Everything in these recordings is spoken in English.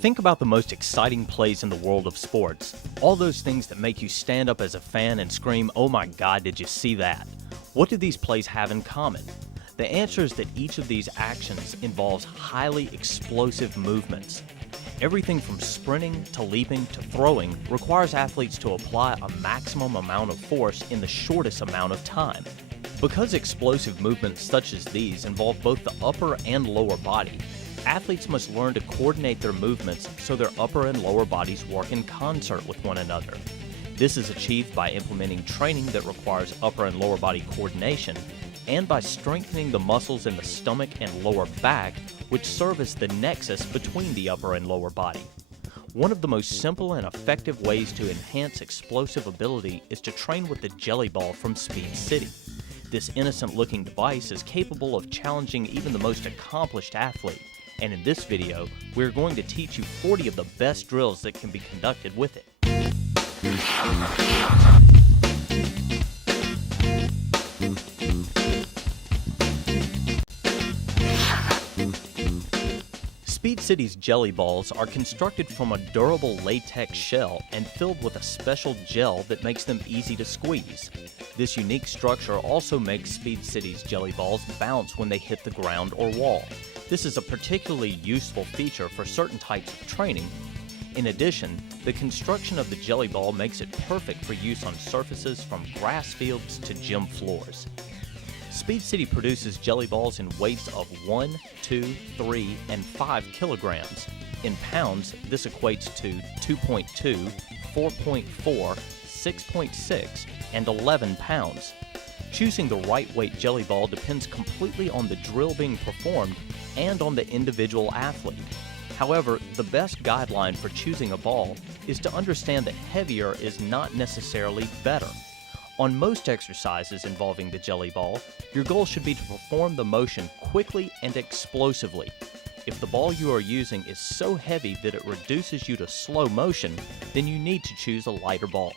Think about the most exciting plays in the world of sports. All those things that make you stand up as a fan and scream, "Oh my God, did you see that?" What do these plays have in common? The answer is that each of these actions involves highly explosive movements. Everything from sprinting to leaping to throwing requires athletes to apply a maximum amount of force in the shortest amount of time. Because explosive movements such as these involve both the upper and lower body, athletes must learn to coordinate their movements so their upper and lower bodies work in concert with one another. This is achieved by implementing training that requires upper and lower body coordination, and by strengthening the muscles in the stomach and lower back, which serve as the nexus between the upper and lower body. One of the most simple and effective ways to enhance explosive ability is to train with the Jelly Ball from Speed City. This innocent-looking device is capable of challenging even the most accomplished athlete, and in this video, we're going to teach you 40 of the best drills that can be conducted with it. Speed City's Jelly Balls are constructed from a durable latex shell and filled with a special gel that makes them easy to squeeze. This unique structure also makes Speed City's Jelly Balls bounce when they hit the ground or wall. This is a particularly useful feature for certain types of training. In addition, the construction of the Jelly Ball makes it perfect for use on surfaces from grass fields to gym floors. Speed City produces Jelly Balls in weights of 1, 2, 3, and 5 kilograms. In pounds, this equates to 2.2, 4.4, 6.6, and 11 pounds. Choosing the right weight Jelly Ball depends completely on the drill being performed and on the individual athlete. However, the best guideline for choosing a ball is to understand that heavier is not necessarily better. On most exercises involving the Jelly Ball, your goal should be to perform the motion quickly and explosively. If the ball you are using is so heavy that it reduces you to slow motion, then you need to choose a lighter ball.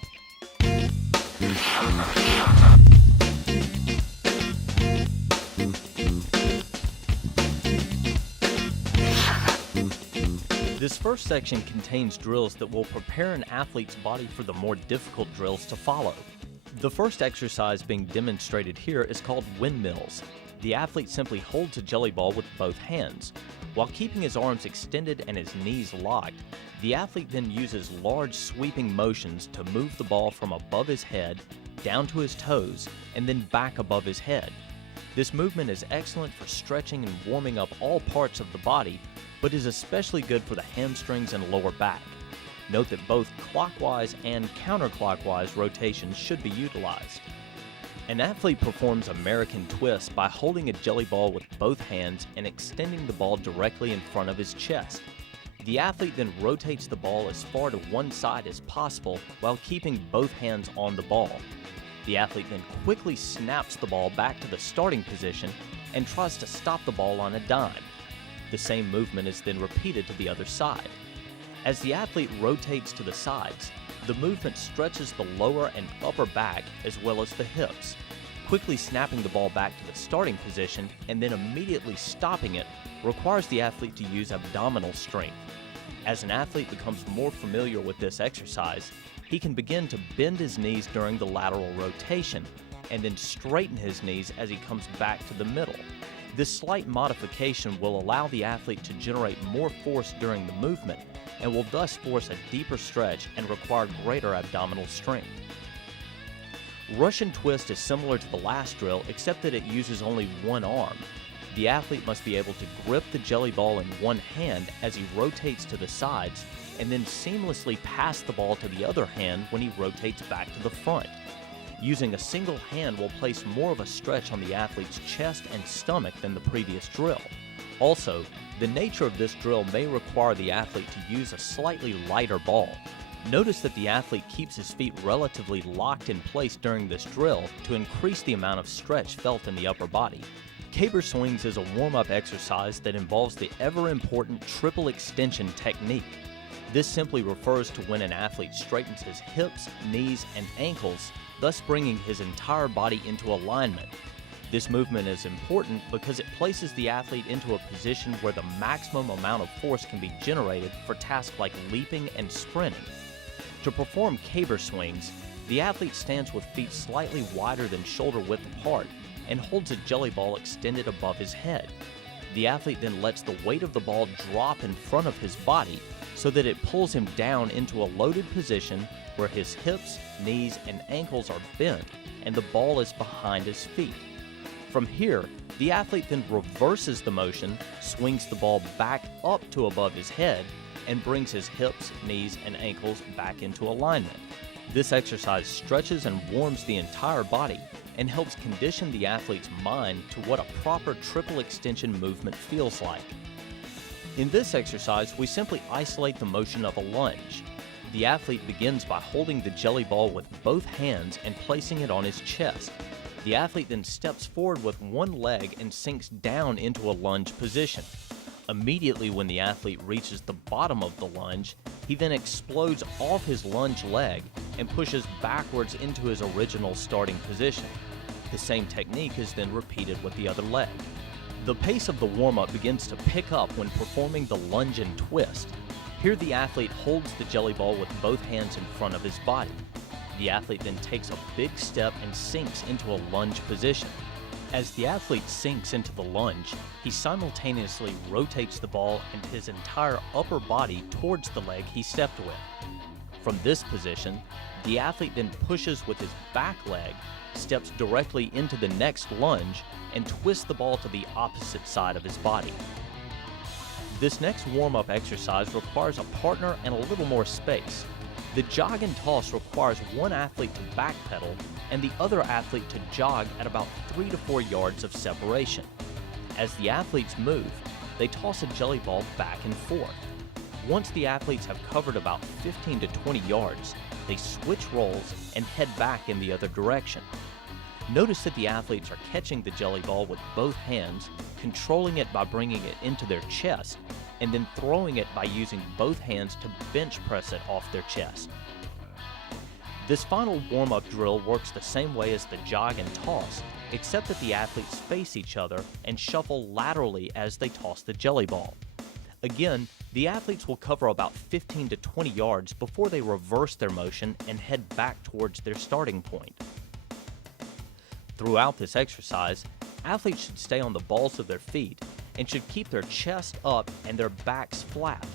This first section contains drills that will prepare an athlete's body for the more difficult drills to follow. The first exercise being demonstrated here is called windmills. The athlete simply holds a Jelly Ball with both hands. While keeping his arms extended and his knees locked, the athlete then uses large sweeping motions to move the ball from above his head, down to his toes, and then back above his head. This movement is excellent for stretching and warming up all parts of the body, but is especially good for the hamstrings and lower back. Note that both clockwise and counterclockwise rotations should be utilized. An athlete performs American twist by holding a Jelly Ball with both hands and extending the ball directly in front of his chest. The athlete then rotates the ball as far to one side as possible while keeping both hands on the ball. The athlete then quickly snaps the ball back to the starting position and tries to stop the ball on a dime. The same movement is then repeated to the other side. As the athlete rotates to the sides, the movement stretches the lower and upper back as well as the hips. Quickly snapping the ball back to the starting position and then immediately stopping it requires the athlete to use abdominal strength. As an athlete becomes more familiar with this exercise, he can begin to bend his knees during the lateral rotation and then straighten his knees as he comes back to the middle. This slight modification will allow the athlete to generate more force during the movement and will thus force a deeper stretch and require greater abdominal strength. Russian twist is similar to the last drill except that it uses only one arm. The athlete must be able to grip the Jelly Ball in one hand as he rotates to the sides and then seamlessly pass the ball to the other hand when he rotates back to the front. Using a single hand will place more of a stretch on the athlete's chest and stomach than the previous drill. Also, the nature of this drill may require the athlete to use a slightly lighter ball. Notice that the athlete keeps his feet relatively locked in place during this drill to increase the amount of stretch felt in the upper body. Caber swings is a warm-up exercise that involves the ever-important triple extension technique. This simply refers to when an athlete straightens his hips, knees, and ankles, thus bringing his entire body into alignment. This movement is important because it places the athlete into a position where the maximum amount of force can be generated for tasks like leaping and sprinting. To perform caber swings, the athlete stands with feet slightly wider than shoulder width apart and holds a jelly ball extended above his head. The athlete then lets the weight of the ball drop in front of his body so that it pulls him down into a loaded position where his hips, knees, and ankles are bent and the ball is behind his feet. From here, the athlete then reverses the motion, swings the ball back up to above his head, and brings his hips, knees, and ankles back into alignment. This exercise stretches and warms the entire body and helps condition the athlete's mind to what a proper triple extension movement feels like. In this exercise, we simply isolate the motion of a lunge. The athlete begins by holding the jelly ball with both hands and placing it on his chest. The athlete then steps forward with one leg and sinks down into a lunge position. Immediately when the athlete reaches the bottom of the lunge, he then explodes off his lunge leg and pushes backwards into his original starting position. The same technique is then repeated with the other leg. The pace of the warm-up begins to pick up when performing the lunge and twist. Here the athlete holds the jelly ball with both hands in front of his body. The athlete then takes a big step and sinks into a lunge position. As the athlete sinks into the lunge, he simultaneously rotates the ball and his entire upper body towards the leg he stepped with. From this position, the athlete then pushes with his back leg, steps directly into the next lunge, and twists the ball to the opposite side of his body. This next warm-up exercise requires a partner and a little more space. The jog and toss requires one athlete to backpedal and the other athlete to jog at about 3 to 4 yards of separation. As the athletes move, they toss a jelly ball back and forth. Once the athletes have covered about 15 to 20 yards, they switch roles and head back in the other direction. Notice that the athletes are catching the jelly ball with both hands, controlling it by bringing it into their chest, and then throwing it by using both hands to bench press it off their chest. This final warm-up drill works the same way as the jog and toss, except that the athletes face each other and shuffle laterally as they toss the jelly ball. Again, the athletes will cover about 15 to 20 yards before they reverse their motion and head back towards their starting point. Throughout this exercise, athletes should stay on the balls of their feet and should keep their chest up and their backs flat.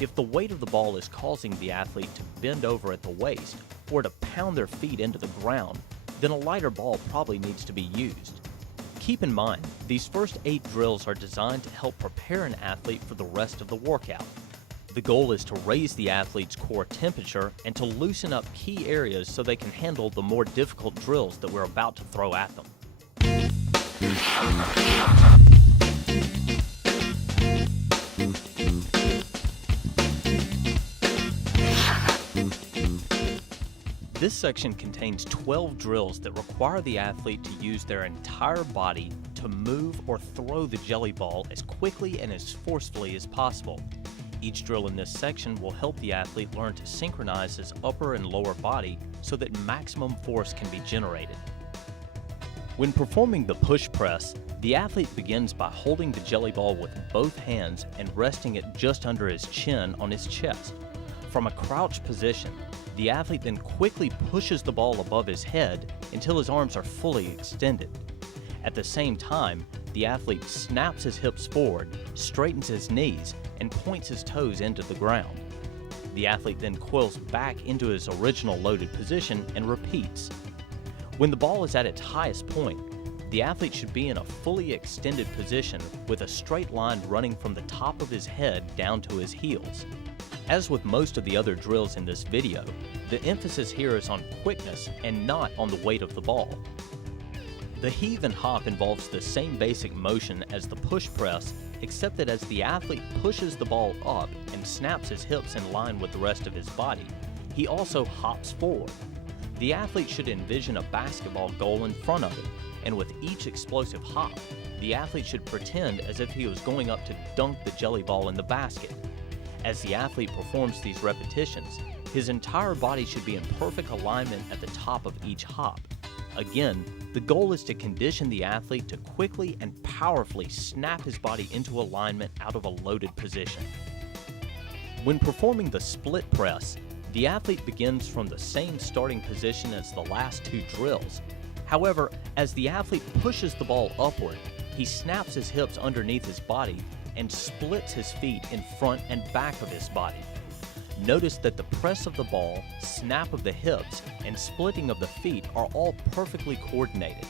If the weight of the ball is causing the athlete to bend over at the waist or to pound their feet into the ground, then a lighter ball probably needs to be used. Keep in mind, these first 8 drills are designed to help prepare an athlete for the rest of the workout. The goal is to raise the athlete's core temperature and to loosen up key areas so they can handle the more difficult drills that we're about to throw at them. This section contains 12 drills that require the athlete to use their entire body to move or throw the jelly ball as quickly and as forcefully as possible. Each drill in this section will help the athlete learn to synchronize his upper and lower body so that maximum force can be generated. When performing the push press, the athlete begins by holding the jelly ball with both hands and resting it just under his chin on his chest. From a crouch position, the athlete then quickly pushes the ball above his head until his arms are fully extended. At the same time, the athlete snaps his hips forward, straightens his knees, and points his toes into the ground. The athlete then coils back into his original loaded position and repeats. When the ball is at its highest point, the athlete should be in a fully extended position with a straight line running from the top of his head down to his heels. As with most of the other drills in this video, the emphasis here is on quickness and not on the weight of the ball. The heave and hop involves the same basic motion as the push press, except that as the athlete pushes the ball up and snaps his hips in line with the rest of his body, he also hops forward. The athlete should envision a basketball goal in front of him, and with each explosive hop, the athlete should pretend as if he was going up to dunk the jelly ball in the basket. As the athlete performs these repetitions, his entire body should be in perfect alignment at the top of each hop. Again, The goal is to condition the athlete to quickly and powerfully snap his body into alignment out of a loaded position. When performing the split press, the athlete begins from the same starting position as the last two drills. However, as the athlete pushes the ball upward, he snaps his hips underneath his body and splits his feet in front and back of his body. Notice that the press of the ball, snap of the hips, and splitting of the feet are all perfectly coordinated.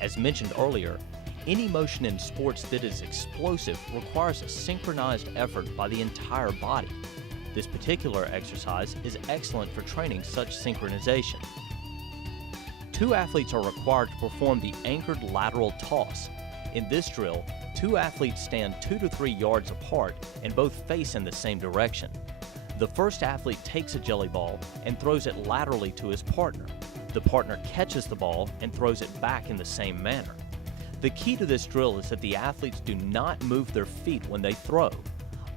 As mentioned earlier, any motion in sports that is explosive requires a synchronized effort by the entire body. This particular exercise is excellent for training such synchronization. Two athletes are required to perform the anchored lateral toss. In this drill, two athletes stand 2 to 3 yards apart and both face in the same direction. The first athlete takes a jelly ball and throws it laterally to his partner. The partner catches the ball and throws it back in the same manner. The key to this drill is that the athletes do not move their feet when they throw.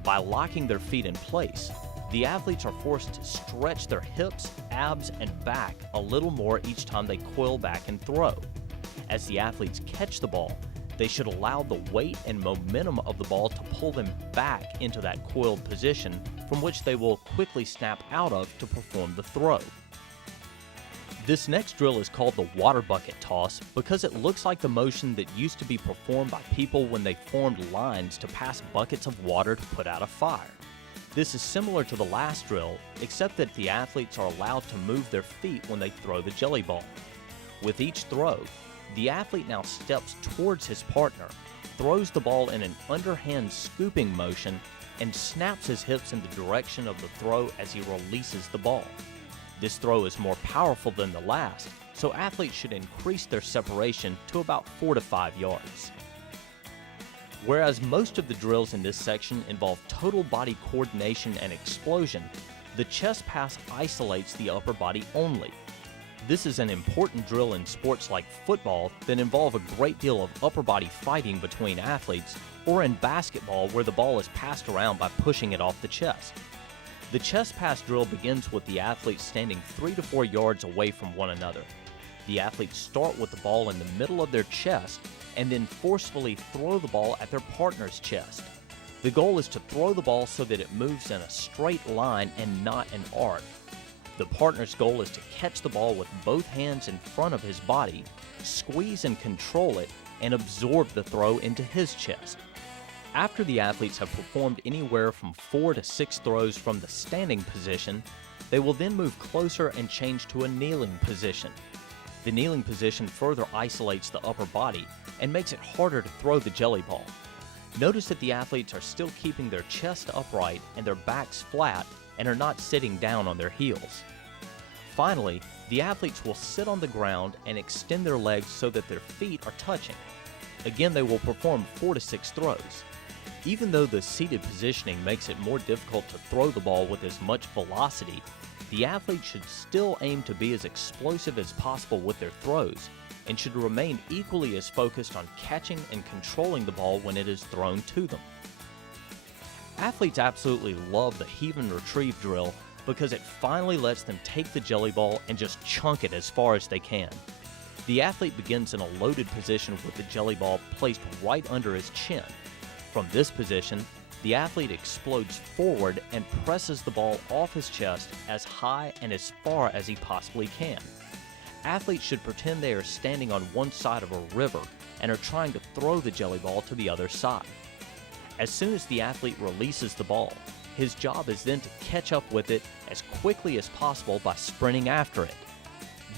By locking their feet in place, the athletes are forced to stretch their hips, abs, and back a little more each time they coil back and throw. As the athletes catch the ball, they should allow the weight and momentum of the ball to pull them back into that coiled position from which they will quickly snap out of to perform the throw. This next drill is called the water bucket toss because it looks like the motion that used to be performed by people when they formed lines to pass buckets of water to put out a fire. This is similar to the last drill, except that the athletes are allowed to move their feet when they throw the jelly ball. With each throw, the athlete now steps towards his partner, throws the ball in an underhand scooping motion, and snaps his hips in the direction of the throw as he releases the ball. This throw is more powerful than the last, so athletes should increase their separation to about 4 to 5 yards. Whereas most of the drills in this section involve total body coordination and explosion, the chest pass isolates the upper body only. This is an important drill in sports like football that involve a great deal of upper body fighting between athletes, or in basketball where the ball is passed around by pushing it off the chest. The chest pass drill begins with the athletes standing 3 to 4 yards away from one another. The athletes start with the ball in the middle of their chest and then forcefully throw the ball at their partner's chest. The goal is to throw the ball so that it moves in a straight line and not an arc. The partner's goal is to catch the ball with both hands in front of his body, squeeze and control it, and absorb the throw into his chest. After the athletes have performed anywhere from 4 to 6 throws from the standing position, they will then move closer and change to a kneeling position. The kneeling position further isolates the upper body and makes it harder to throw the jelly ball. Notice that the athletes are still keeping their chest upright and their backs flat and are not sitting down on their heels. Finally, the athletes will sit on the ground and extend their legs so that their feet are touching. Again, they will perform 4 to 6 throws. Even though the seated positioning makes it more difficult to throw the ball with as much velocity, the athlete should still aim to be as explosive as possible with their throws and should remain equally as focused on catching and controlling the ball when it is thrown to them. Athletes absolutely love the heave and retrieve drill because it finally lets them take the jelly ball and just chunk it as far as they can. The athlete begins in a loaded position with the jelly ball placed right under his chin. From this position, the athlete explodes forward and presses the ball off his chest as high and as far as he possibly can. Athletes should pretend they are standing on one side of a river and are trying to throw the jelly ball to the other side. As soon as the athlete releases the ball, his job is then to catch up with it as quickly as possible by sprinting after it.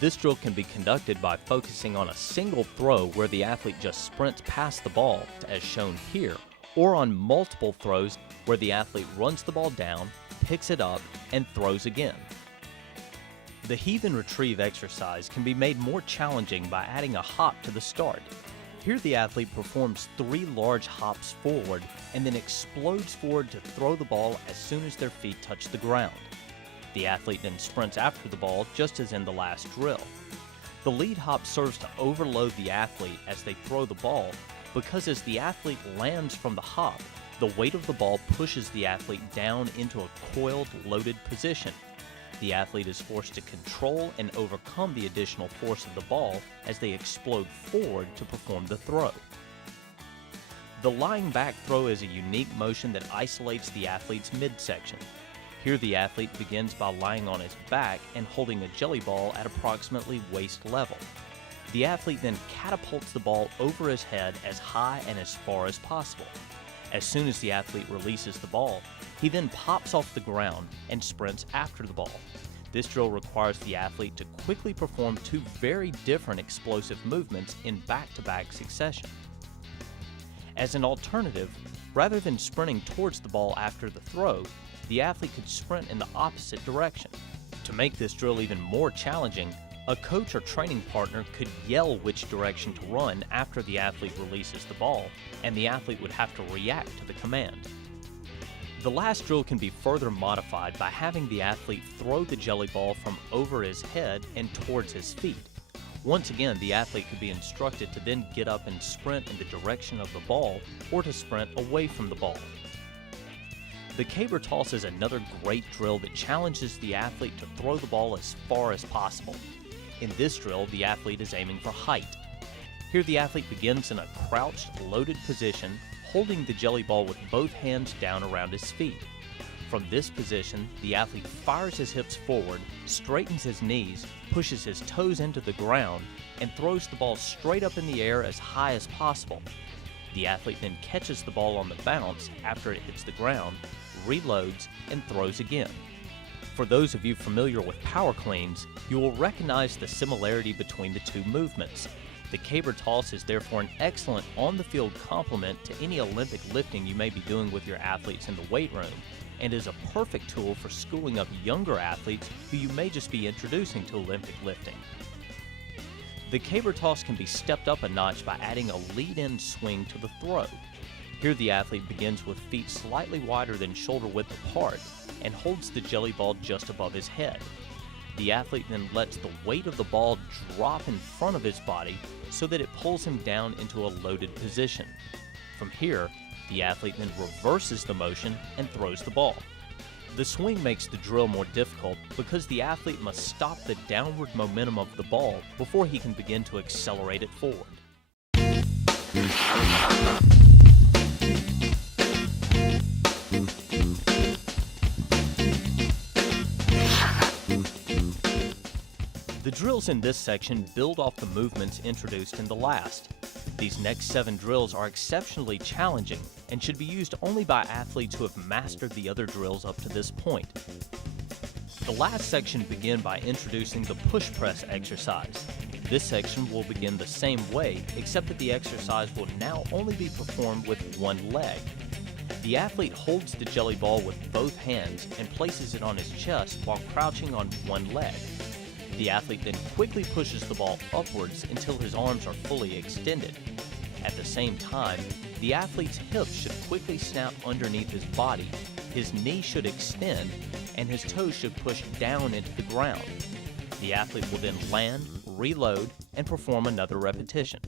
This drill can be conducted by focusing on a single throw where the athlete just sprints past the ball, as shown here, or on multiple throws where the athlete runs the ball down, picks it up, and throws again. The heave and retrieve exercise can be made more challenging by adding a hop to the start. Here the athlete performs 3 large hops forward and then explodes forward to throw the ball as soon as their feet touch the ground. The athlete then sprints after the ball just as in the last drill. The lead hop serves to overload the athlete as they throw the ball because as the athlete lands from the hop, the weight of the ball pushes the athlete down into a coiled, loaded position. The athlete is forced to control and overcome the additional force of the ball as they explode forward to perform the throw. The lying back throw is a unique motion that isolates the athlete's midsection. Here the athlete begins by lying on his back and holding a jelly ball at approximately waist level. The athlete then catapults the ball over his head as high and as far as possible. As soon as the athlete releases the ball, he then pops off the ground and sprints after the ball. This drill requires the athlete to quickly perform two very different explosive movements in back-to-back succession. As an alternative, rather than sprinting towards the ball after the throw, the athlete could sprint in the opposite direction. To make this drill even more challenging, a coach or training partner could yell which direction to run after the athlete releases the ball, and the athlete would have to react to the command. The last drill can be further modified by having the athlete throw the jelly ball from over his head and towards his feet. Once again, the athlete could be instructed to then get up and sprint in the direction of the ball or to sprint away from the ball. The caber toss is another great drill that challenges the athlete to throw the ball as far as possible. In this drill, the athlete is aiming for height. Here the athlete begins in a crouched, loaded position, holding the jelly ball with both hands down around his feet. From this position, the athlete fires his hips forward, straightens his knees, pushes his toes into the ground, and throws the ball straight up in the air as high as possible. The athlete then catches the ball on the bounce after it hits the ground, reloads, and throws again. For those of you familiar with power cleans, you will recognize the similarity between the two movements. The caber toss is therefore an excellent on-the-field complement to any Olympic lifting you may be doing with your athletes in the weight room, and is a perfect tool for schooling up younger athletes who you may just be introducing to Olympic lifting. The caber toss can be stepped up a notch by adding a lead-in swing to the throw. Here the athlete begins with feet slightly wider than shoulder width apart and holds the jelly ball just above his head. The athlete then lets the weight of the ball drop in front of his body so that it pulls him down into a loaded position. From here, the athlete then reverses the motion and throws the ball. The swing makes the drill more difficult because the athlete must stop the downward momentum of the ball before he can begin to accelerate it forward. The drills in this section build off the movements introduced in the last. These next 7 drills are exceptionally challenging and should be used only by athletes who have mastered the other drills up to this point. The last section begins by introducing the push press exercise. This section will begin the same way, except that the exercise will now only be performed with one leg. The athlete holds the jelly ball with both hands and places it on his chest while crouching on one leg. The athlete then quickly pushes the ball upwards until his arms are fully extended. At the same time, the athlete's hips should quickly snap underneath his body, his knee should extend, and his toes should push down into the ground. The athlete will then land, reload, and perform another repetition.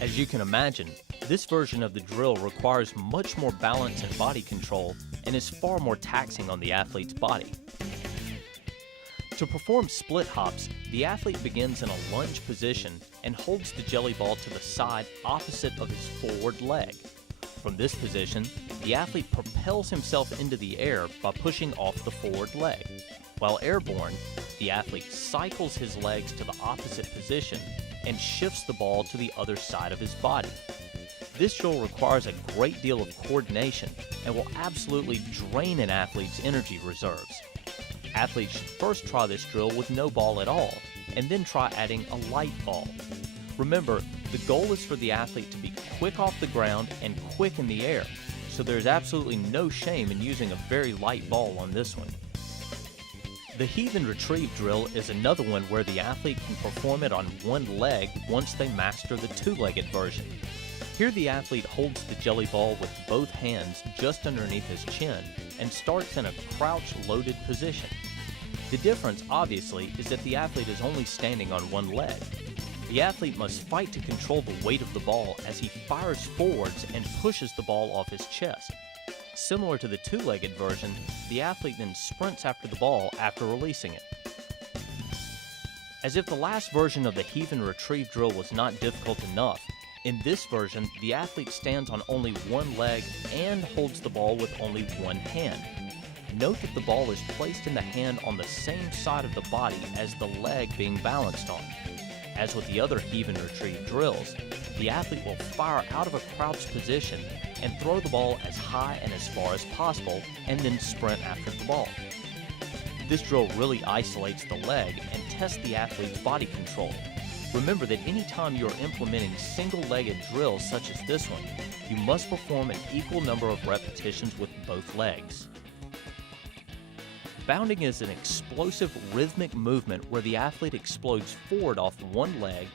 As you can imagine, this version of the drill requires much more balance and body control and is far more taxing on the athlete's body. To perform split hops, the athlete begins in a lunge position and holds the jelly ball to the side opposite of his forward leg. From this position, the athlete propels himself into the air by pushing off the forward leg. While airborne, the athlete cycles his legs to the opposite position and shifts the ball to the other side of his body. This drill requires a great deal of coordination and will absolutely drain an athlete's energy reserves. Athletes should first try this drill with no ball at all, and then try adding a light ball. Remember, the goal is for the athlete to be quick off the ground and quick in the air, so there's absolutely no shame in using a very light ball on this one. The heave and retrieve drill is another one where the athlete can perform it on one leg once they master the two-legged version. Here the athlete holds the jelly ball with both hands just underneath his chin and starts in a crouch loaded position. The difference, obviously, is that the athlete is only standing on one leg. The athlete must fight to control the weight of the ball as he fires forwards and pushes the ball off his chest. Similar to the two-legged version, the athlete then sprints after the ball after releasing it. As if the last version of the heave and retrieve drill was not difficult enough, in this version, the athlete stands on only one leg and holds the ball with only one hand. Note that the ball is placed in the hand on the same side of the body as the leg being balanced on. As with the other heave and retrieve drills, the athlete will fire out of a crouched position and throw the ball as high and as far as possible, and then sprint after the ball. This drill really isolates the leg and tests the athlete's body control. Remember that anytime you are implementing single-legged drills such as this one, you must perform an equal number of repetitions with both legs. Bounding is an explosive rhythmic movement where the athlete explodes forward off one leg,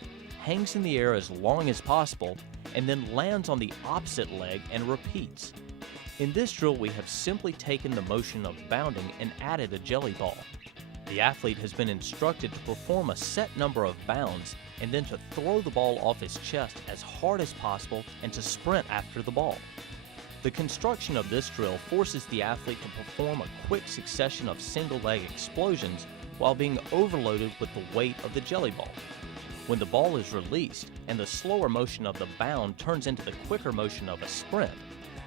hangs in the air as long as possible, and then lands on the opposite leg and repeats. In this drill, we have simply taken the motion of bounding and added a jelly ball. The athlete has been instructed to perform a set number of bounds and then to throw the ball off his chest as hard as possible and to sprint after the ball. The construction of this drill forces the athlete to perform a quick succession of single-leg explosions while being overloaded with the weight of the jelly ball. When the ball is released and the slower motion of the bound turns into the quicker motion of a sprint,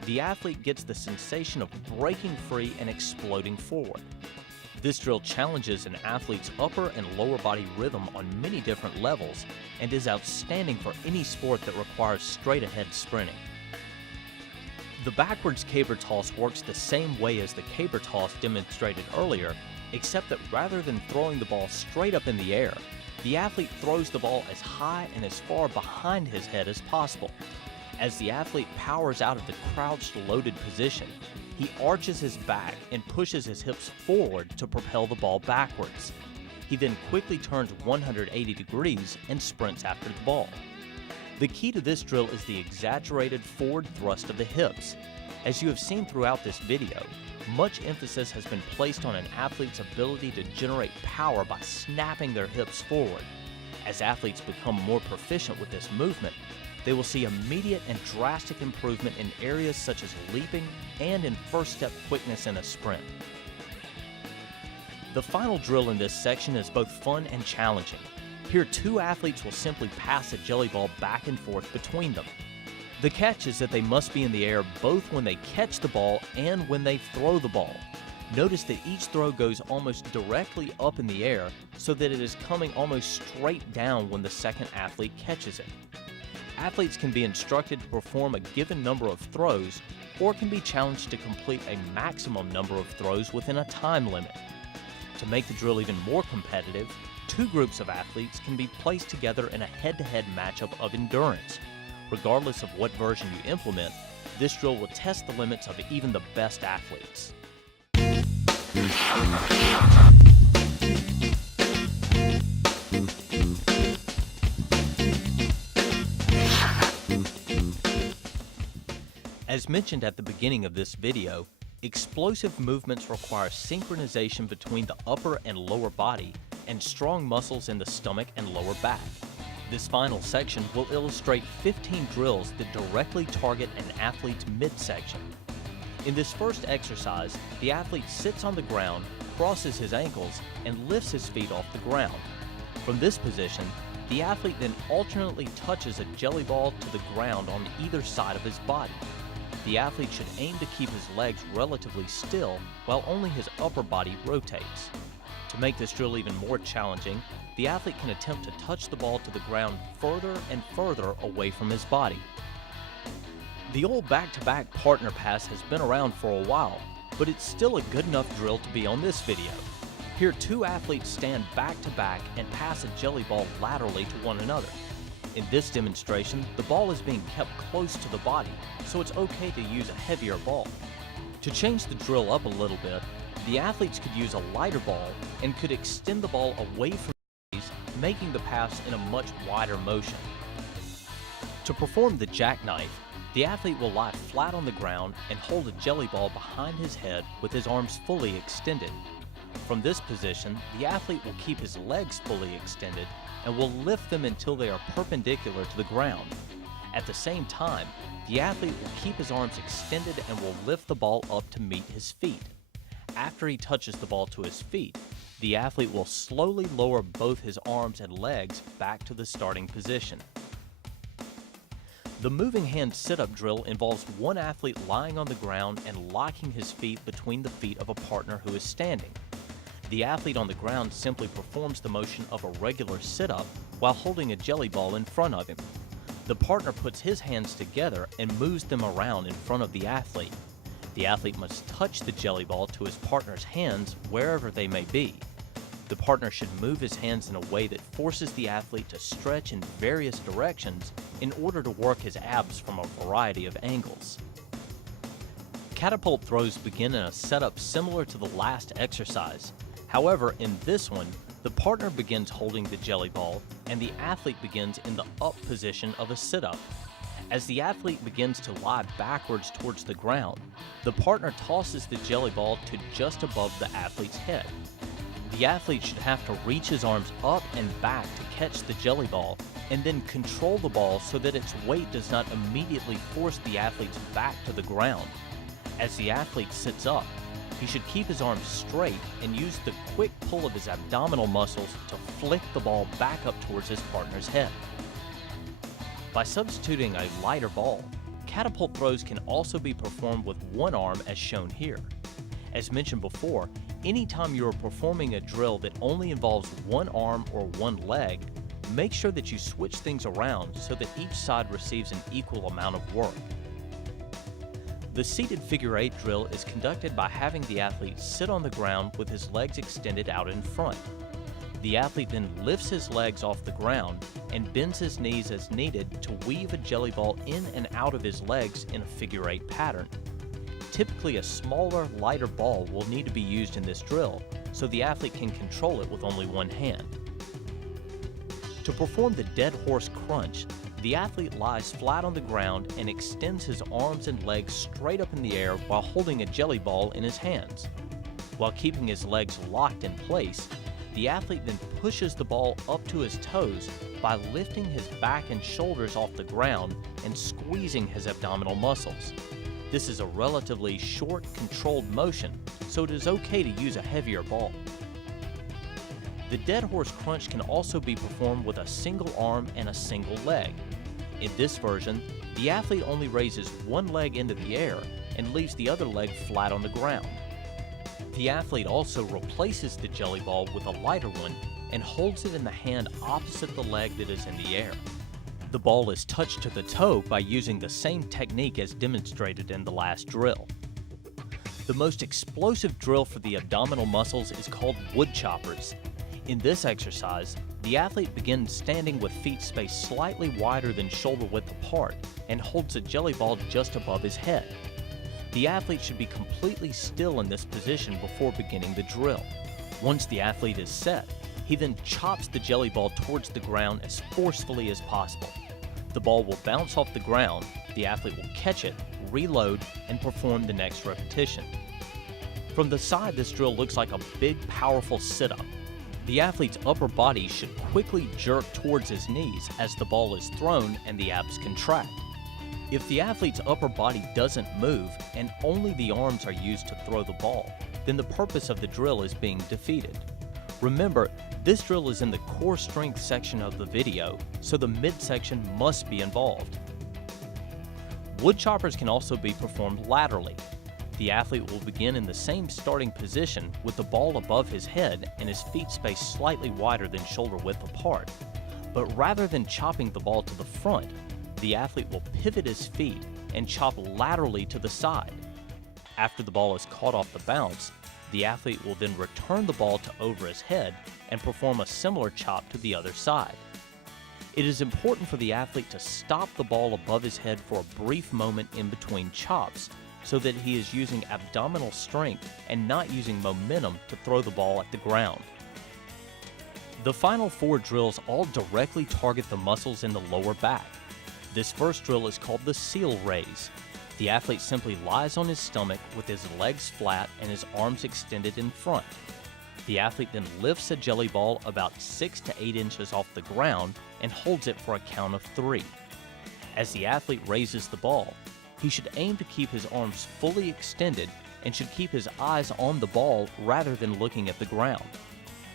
the athlete gets the sensation of breaking free and exploding forward. This drill challenges an athlete's upper and lower body rhythm on many different levels and is outstanding for any sport that requires straight-ahead sprinting. The backwards caber toss works the same way as the caber toss demonstrated earlier, except that rather than throwing the ball straight up in the air, the athlete throws the ball as high and as far behind his head as possible. As the athlete powers out of the crouched loaded position, he arches his back and pushes his hips forward to propel the ball backwards. He then quickly turns 180 degrees and sprints after the ball. The key to this drill is the exaggerated forward thrust of the hips. As you have seen throughout this video, much emphasis has been placed on an athlete's ability to generate power by snapping their hips forward. As athletes become more proficient with this movement, they will see immediate and drastic improvement in areas such as leaping and in first step quickness in a sprint. The final drill in this section is both fun and challenging. Here, two athletes will simply pass a jelly ball back and forth between them. The catch is that they must be in the air both when they catch the ball and when they throw the ball. Notice that each throw goes almost directly up in the air so that it is coming almost straight down when the second athlete catches it. Athletes can be instructed to perform a given number of throws or can be challenged to complete a maximum number of throws within a time limit. To make the drill even more competitive, two groups of athletes can be placed together in a head-to-head matchup of endurance. Regardless of what version you implement, this drill will test the limits of even the best athletes. As mentioned at the beginning of this video, explosive movements require synchronization between the upper and lower body and strong muscles in the stomach and lower back. This final section will illustrate 15 drills that directly target an athlete's midsection. In this first exercise, the athlete sits on the ground, crosses his ankles, and lifts his feet off the ground. From this position, the athlete then alternately touches a jelly ball to the ground on either side of his body. The athlete should aim to keep his legs relatively still while only his upper body rotates. To make this drill even more challenging, the athlete can attempt to touch the ball to the ground further and further away from his body. The old back-to-back partner pass has been around for a while, but it's still a good enough drill to be on this video. Here, two athletes stand back-to-back and pass a jelly ball laterally to one another. In this demonstration, the ball is being kept close to the body, so it's okay to use a heavier ball. To change the drill up a little bit, the athletes could use a lighter ball and could extend the ball away from the bodies, making the pass in a much wider motion. To perform the jackknife, the athlete will lie flat on the ground and hold a jelly ball behind his head with his arms fully extended. From this position, the athlete will keep his legs fully extended and will lift them until they are perpendicular to the ground. At the same time, the athlete will keep his arms extended and will lift the ball up to meet his feet. After he touches the ball to his feet, the athlete will slowly lower both his arms and legs back to the starting position. The moving hand sit-up drill involves one athlete lying on the ground and locking his feet between the feet of a partner who is standing. The athlete on the ground simply performs the motion of a regular sit-up while holding a jelly ball in front of him. The partner puts his hands together and moves them around in front of the athlete. The athlete must touch the jelly ball to his partner's hands wherever they may be. The partner should move his hands in a way that forces the athlete to stretch in various directions in order to work his abs from a variety of angles. Catapult throws begin in a setup similar to the last exercise. However, in this one, the partner begins holding the jelly ball and the athlete begins in the up position of a sit-up. As the athlete begins to lie backwards towards the ground, the partner tosses the jelly ball to just above the athlete's head. The athlete should have to reach his arms up and back to catch the jelly ball and then control the ball so that its weight does not immediately force the athlete's back to the ground. As the athlete sits up, he should keep his arms straight and use the quick pull of his abdominal muscles to flick the ball back up towards his partner's head. By substituting a lighter ball, catapult throws can also be performed with one arm as shown here. As mentioned before, anytime you are performing a drill that only involves one arm or one leg, make sure that you switch things around so that each side receives an equal amount of work. The seated figure 8 drill is conducted by having the athlete sit on the ground with his legs extended out in front. The athlete then lifts his legs off the ground and bends his knees as needed to weave a jelly ball in and out of his legs in a figure 8 pattern. Typically, a smaller, lighter ball will need to be used in this drill, so the athlete can control it with only one hand. To perform the dead horse crunch, the athlete lies flat on the ground and extends his arms and legs straight up in the air while holding a jelly ball in his hands. While keeping his legs locked in place, the athlete then pushes the ball up to his toes by lifting his back and shoulders off the ground and squeezing his abdominal muscles. This is a relatively short, controlled motion, so it is okay to use a heavier ball. The dead horse crunch can also be performed with a single arm and a single leg. In this version, the athlete only raises one leg into the air and leaves the other leg flat on the ground. The athlete also replaces the jelly ball with a lighter one and holds it in the hand opposite the leg that is in the air. The ball is touched to the toe by using the same technique as demonstrated in the last drill. The most explosive drill for the abdominal muscles is called wood choppers. In this exercise, the athlete begins standing with feet spaced slightly wider than shoulder width apart and holds a jelly ball just above his head. The athlete should be completely still in this position before beginning the drill. Once the athlete is set, he then chops the jelly ball towards the ground as forcefully as possible. The ball will bounce off the ground, the athlete will catch it, reload, and perform the next repetition. From the side, this drill looks like a big, powerful sit-up. The athlete's upper body should quickly jerk towards his knees as the ball is thrown and the abs contract. If the athlete's upper body doesn't move and only the arms are used to throw the ball, then the purpose of the drill is being defeated. Remember, this drill is in the core strength section of the video, so the midsection must be involved. Wood choppers can also be performed laterally. The athlete will begin in the same starting position with the ball above his head and his feet spaced slightly wider than shoulder width apart. But rather than chopping the ball to the front, the athlete will pivot his feet and chop laterally to the side. After the ball is caught off the bounce, the athlete will then return the ball to over his head and perform a similar chop to the other side. It is important for the athlete to stop the ball above his head for a brief moment in between chops so that he is using abdominal strength and not using momentum to throw the ball at the ground. The final 4 drills all directly target the muscles in the lower back. This first drill is called the seal raise. The athlete simply lies on his stomach with his legs flat and his arms extended in front. The athlete then lifts a jelly ball about 6 to 8 inches off the ground and holds it for a count of 3. As the athlete raises the ball, he should aim to keep his arms fully extended and should keep his eyes on the ball rather than looking at the ground.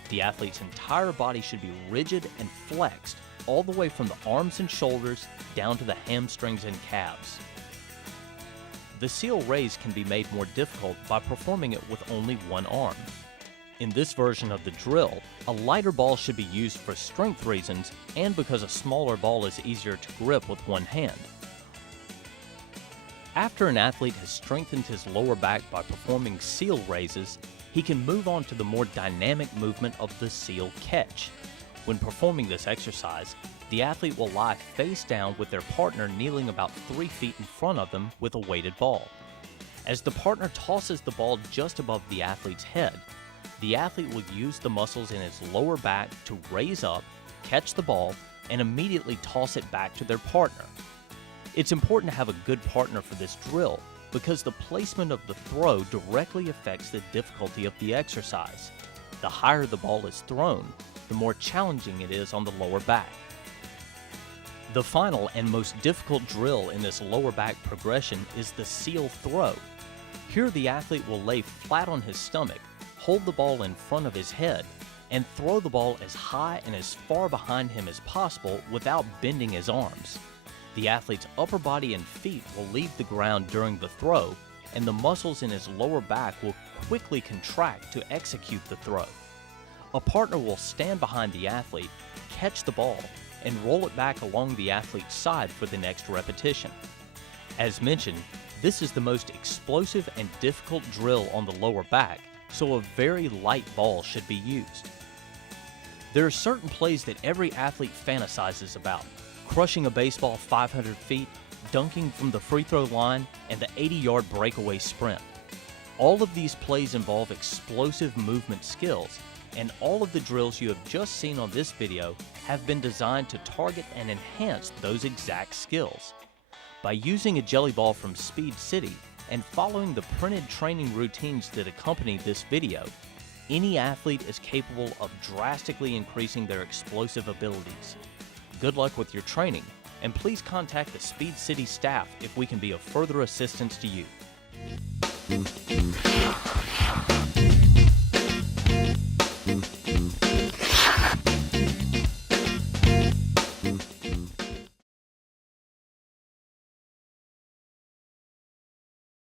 The athlete's entire body should be rigid and flexed all the way from the arms and shoulders down to the hamstrings and calves. The seal raise can be made more difficult by performing it with only one arm. In this version of the drill, a lighter ball should be used for strength reasons and because a smaller ball is easier to grip with one hand. After an athlete has strengthened his lower back by performing seal raises, he can move on to the more dynamic movement of the seal catch. When performing this exercise, the athlete will lie face down with their partner kneeling about 3 feet in front of them with a weighted ball. As the partner tosses the ball just above the athlete's head, the athlete will use the muscles in his lower back to raise up, catch the ball, and immediately toss it back to their partner. It's important to have a good partner for this drill because the placement of the throw directly affects the difficulty of the exercise. The higher the ball is thrown, the more challenging it is on the lower back. The final and most difficult drill in this lower back progression is the seal throw. Here the athlete will lay flat on his stomach, hold the ball in front of his head, and throw the ball as high and as far behind him as possible without bending his arms. The athlete's upper body and feet will leave the ground during the throw, and the muscles in his lower back will quickly contract to execute the throw. A partner will stand behind the athlete, catch the ball, and roll it back along the athlete's side for the next repetition. As mentioned, this is the most explosive and difficult drill on the lower back, so a very light ball should be used. There are certain plays that every athlete fantasizes about: crushing a baseball 500 feet, dunking from the free throw line, and the 80-yard breakaway sprint. All of these plays involve explosive movement skills, and all of the drills you have just seen on this video have been designed to target and enhance those exact skills. By using a jelly ball from Speed City and following the printed training routines that accompany this video, any athlete is capable of drastically increasing their explosive abilities. Good luck with your training, and please contact the Speed City staff if we can be of further assistance to you.